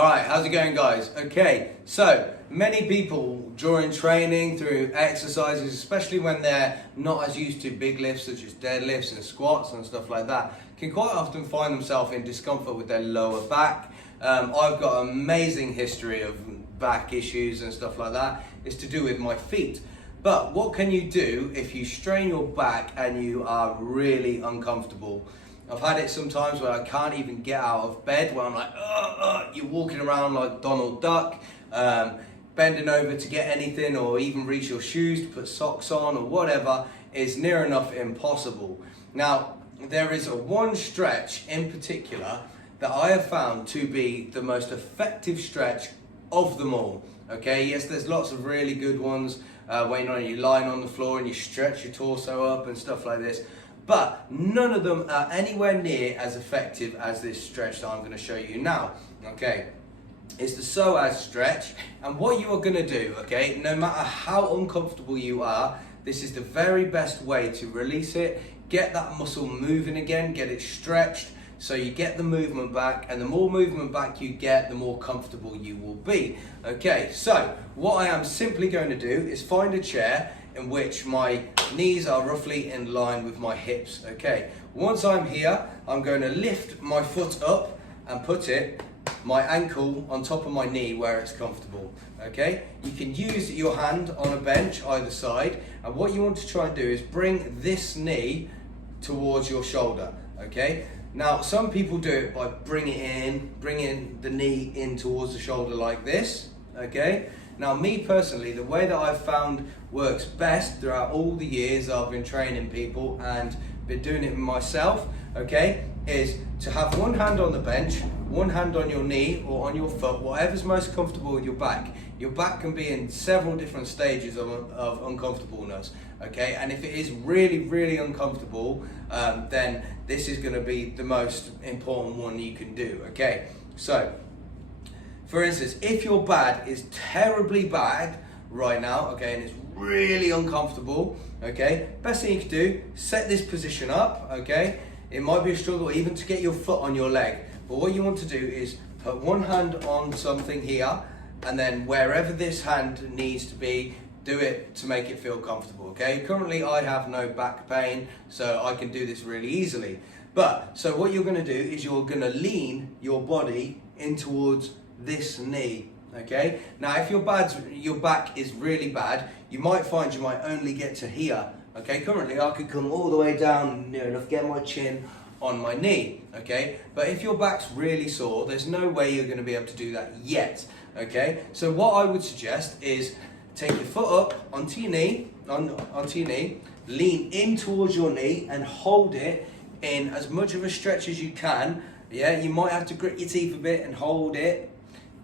Alright, how's it going, guys? Okay, so many people during training through exercises, especially when they're not as used to big lifts such as deadlifts and squats and stuff like that, can quite often find themselves in discomfort with their lower back. I've got an amazing history of back issues and stuff like that. It's to do with my feet. But what can you do if you strain your back and you are really uncomfortable? I've had it sometimes where I can't even get out of bed, where I'm like, you're walking around like Donald Duck, bending over to get anything or even reach your shoes to put socks on or whatever is near enough impossible. Now, there is one stretch in particular that I have found to be the most effective stretch of them all. Okay, yes, there's lots of really good ones when you're lying on the floor and you stretch your torso up and stuff like this. But none of them are anywhere near as effective as this stretch that I'm going to show you now. Okay, it's the psoas stretch, and what you are going to do, okay, no matter how uncomfortable you are, this is the very best way to release it, get that muscle moving again, get it stretched, so you get the movement back, and the more movement back you get, the more comfortable you will be. Okay, so what I am simply going to do is find a chair in which my knees are roughly in line with my hips. Okay, once I'm here, I'm going to lift my foot up and put my ankle on top of my knee where it's comfortable. Okay, you can use your hand on a bench either side, and what you want to try and do is bring this knee towards your shoulder. Okay, now some people do it by bringing the knee in towards the shoulder like this. Okay, now me personally, the way that I've found works best throughout all the years I've been training people and been doing it myself, okay, is to have one hand on the bench, one hand on your knee or on your foot, whatever's most comfortable with your back. Your back can be in several different stages of uncomfortableness, okay, and if it is really uncomfortable, then this is going to be the most important one you can do. Okay, so for instance, if your back is terribly bad right now, okay, and it's really uncomfortable, okay, best thing you can do, set this position up, okay. It might be a struggle even to get your foot on your leg, but what you want to do is put one hand on something here, and then wherever this hand needs to be, do it to make it feel comfortable, okay. Currently I have no back pain, so I can do this really easily. But, so what you're going to do is you're going to lean your body in towards this knee. Okay, now if your back is really bad, you might find you might only get to here. Okay, currently I could come all the way down near enough, get my chin on my knee. Okay, but if your back's really sore, there's no way you're going to be able to do that yet. Okay, so what I would suggest is take your foot up onto your knee, onto your knee, lean in towards your knee and hold it in as much of a stretch as you can. Yeah, you might have to grit your teeth a bit and hold it.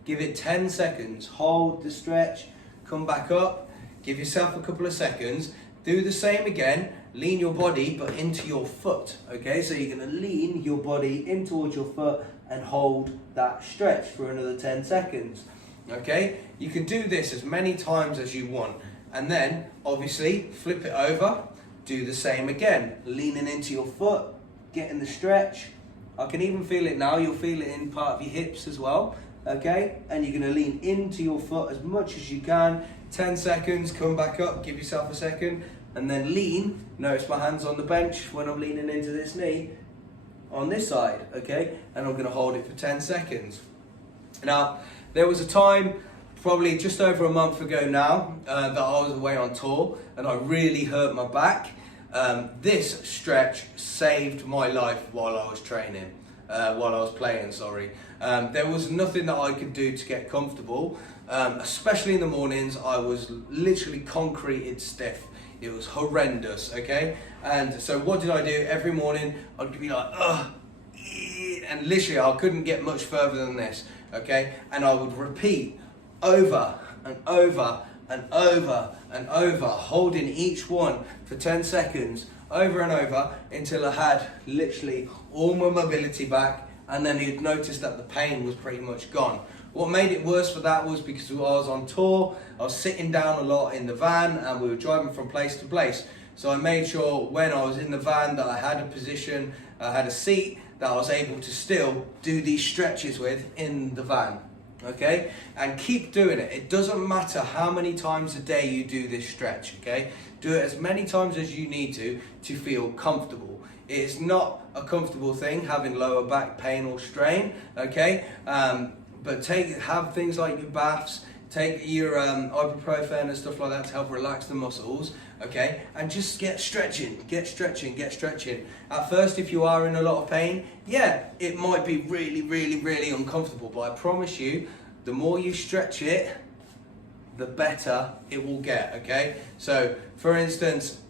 Give it 10 seconds, hold the stretch, come back up, give yourself a couple of seconds, do the same again, lean your body but into your foot, okay? So you're gonna lean your body in towards your foot and hold that stretch for another 10 seconds, okay? You can do this as many times as you want, and then obviously flip it over, do the same again, leaning into your foot, getting the stretch. I can even feel it now, you'll feel it in part of your hips as well. Okay, and you're going to lean into your foot as much as you can, 10 seconds, come back up, give yourself a second, and then lean. Notice my hands on the bench when I'm leaning into this knee on this side, okay, and I'm going to hold it for 10 seconds. Now, there was a time, probably just over a month ago now, that I was away on tour and I really hurt my back. This stretch saved my life while I was training. While I was playing, sorry. There was nothing that I could do to get comfortable, especially in the mornings. I was literally concreted stiff. It was horrendous, okay? And so what did I do? Every morning I'd be like, ugh, and literally I couldn't get much further than this, okay? And I would repeat over and over and over and over, holding each one for 10 seconds, over and over, until I had literally all my mobility back, and then you'd notice that the pain was pretty much gone. What made it worse for that was because I was on tour, I was sitting down a lot in the van and we were driving from place to place. So I made sure when I was in the van that I had a position, I had a seat that I was able to still do these stretches with in the van. Okay, and keep doing it. It doesn't matter how many times a day you do this stretch. Okay, do it as many times as you need to feel comfortable. It's not a comfortable thing having lower back pain or strain. Okay, but have things like your baths, take your ibuprofen and stuff like that to help relax the muscles. Okay, and just get stretching. At first, if you are in a lot of pain, yeah, it might be really uncomfortable, but I promise you, the more you stretch it, the better it will get. Okay, so for instance,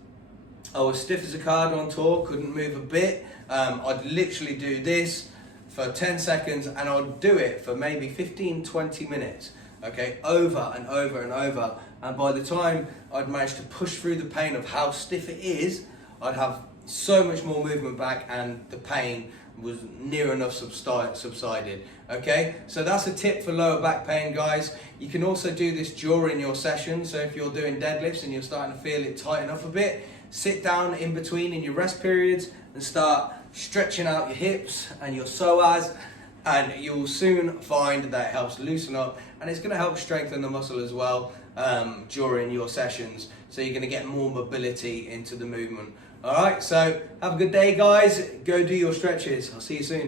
I was stiff as a card on tour, couldn't move a bit. I'd literally do this for 10 seconds and I'd do it for maybe 15-20 minutes. Okay, over and over, and by the time I'd managed to push through the pain of how stiff it is, I'd have so much more movement back and the pain was near enough subsided. Okay, so that's a tip for lower back pain, guys. You can also do this during your session, so if you're doing deadlifts and you're starting to feel it tighten up a bit, sit down in between in your rest periods and start stretching out your hips and your psoas, and you'll soon find that it helps loosen up, and it's going to help strengthen the muscle as well during your sessions, so you're going to get more mobility into the movement. Alright, so have a good day, guys. Go do your stretches. I'll see you soon.